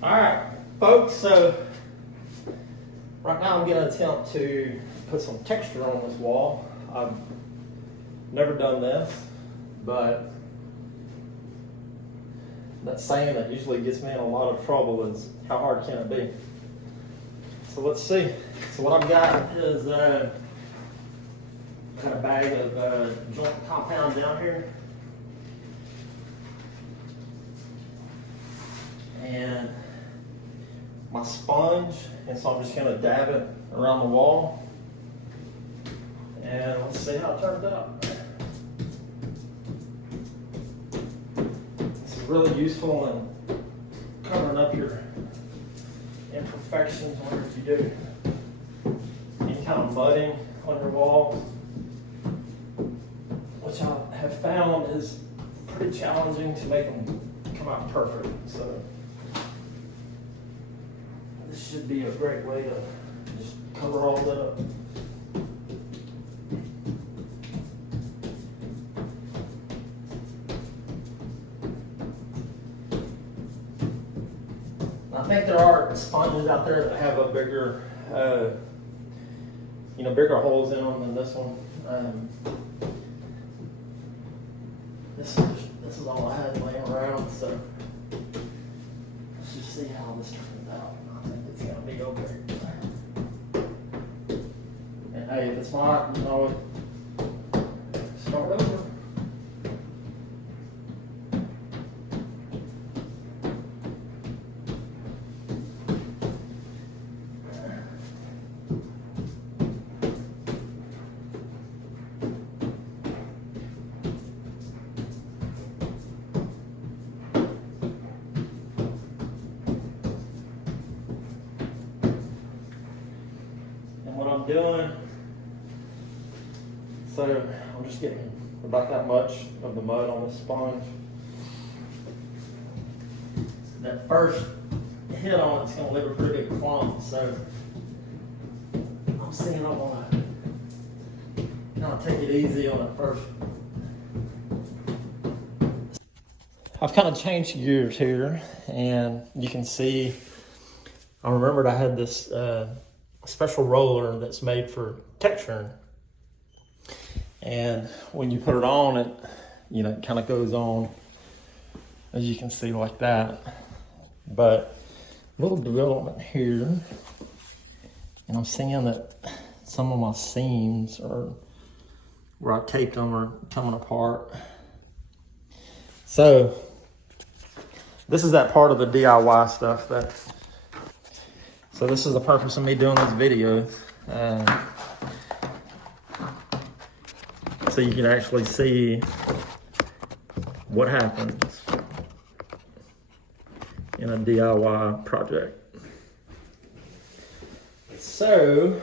All right, folks, so right now I'm going to attempt to put some texture on this wall. I've never done this, but that saying that usually gets me in a lot of trouble is how hard can it be? So let's see. So what I've got is got a bag of joint compound down here. And my sponge, and so I'm just gonna dab it around the wall. And let's see how it turns out. This is really useful in covering up your imperfections whenever you do any kind of mudding on your walls, which I have found is pretty challenging to make them come out perfect. So this should be a great way to just cover all that up. I think there are sponges out there that have a bigger, bigger holes in them than this one. This is all I had laying around, so let's just see how this turns out. I think it's gonna be okay. And hey, if it's not, you know, start over. Doing so I'm just getting about that much of the mud on the sponge. That first hit on it's going to leave a pretty big clump, so I'm seeing I want to kind of take it easy on it first. I've kind of changed gears here, and you can see I remembered I had this special roller that's made for texturing, and when you put it on, it kind of goes on, as you can see, like that. But little development here, and I'm seeing that some of my seams are where I taped them are coming apart. So this is that part of the DIY stuff that. So this is the purpose of me doing this video, so you can actually see what happens in a DIY project. So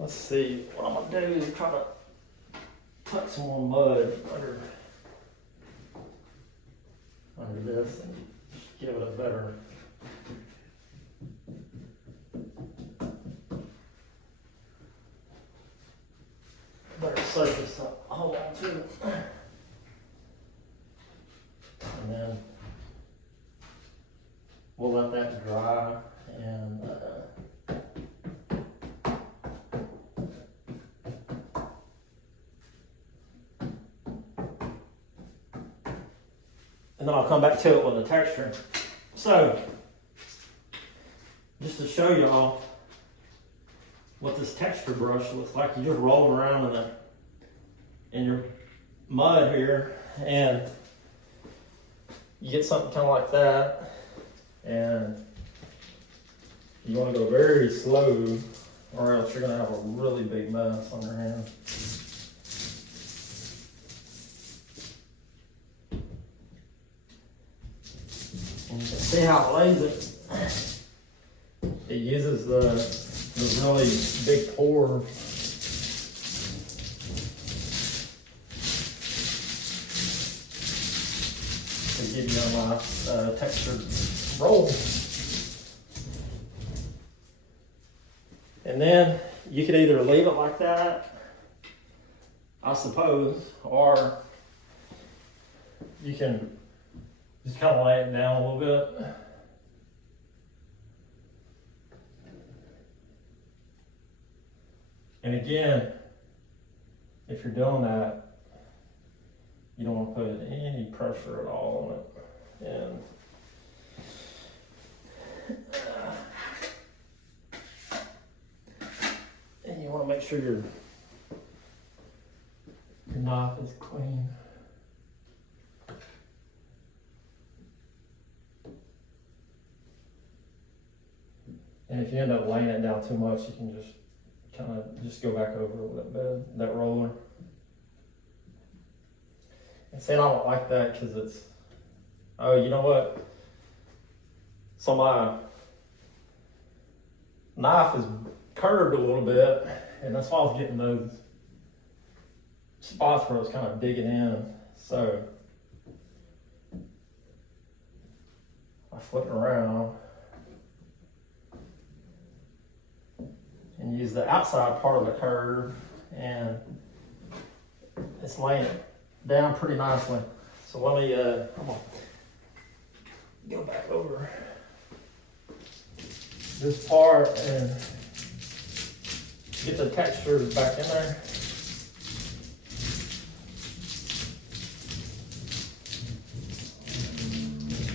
let's see, what I'm gonna do is try to tuck some more mud under this and just give it a better surface to hold on to it. And then we'll let that dry, and then I'll come back to it with the texture. So just to show y'all what this texture brush looks like, you just roll it around in your mud here, and you get something kind of like that, and you want to go very slow, or else you're going to have a really big mess on your hand. And you can see how it lays it. It uses the really big pour. To give you a nice textured roll. And then you could either leave it like that, I suppose, or you can Just kind of lay it down a little bit. And again, if you're doing that, you don't want to put any pressure at all on it. And you want to make sure your knife is clean. And if you end up laying it down too much, you can just kind of just go back over it with that roller. And see, I don't like that because it's, oh, you know what? So my knife is curved a little bit, and that's why I was getting those spots where I was kind of digging in. So I flip it around and use the outside part of the curve, and it's laying it down pretty nicely. So let me, come on, go back over this part and get the textures back in there.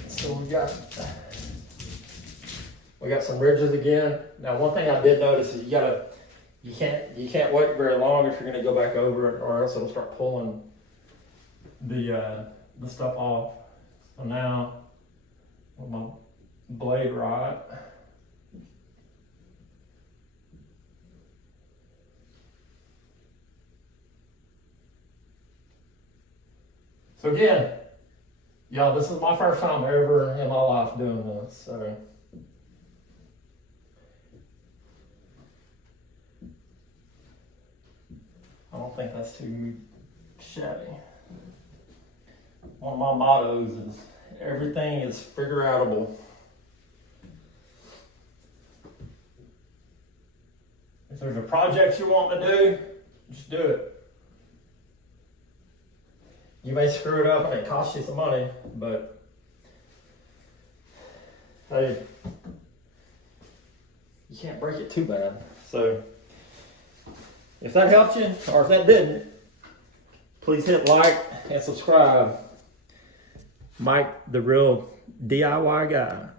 So we got some ridges again. Now, one thing I did notice is you can't wait very long if you're going to go back over it, or else it'll start pulling the stuff off. So now, with my blade right, so again, y'all, this is my first time ever in my life doing this, so. I don't think that's too shabby. One of my mottos is everything is figure outable. If there's a project you want to do, just do it. You may screw it up and it costs you some money, but hey, you can't break it too bad. So if that helped you, or if that didn't, please hit like and subscribe. Mike, the real DIY guy.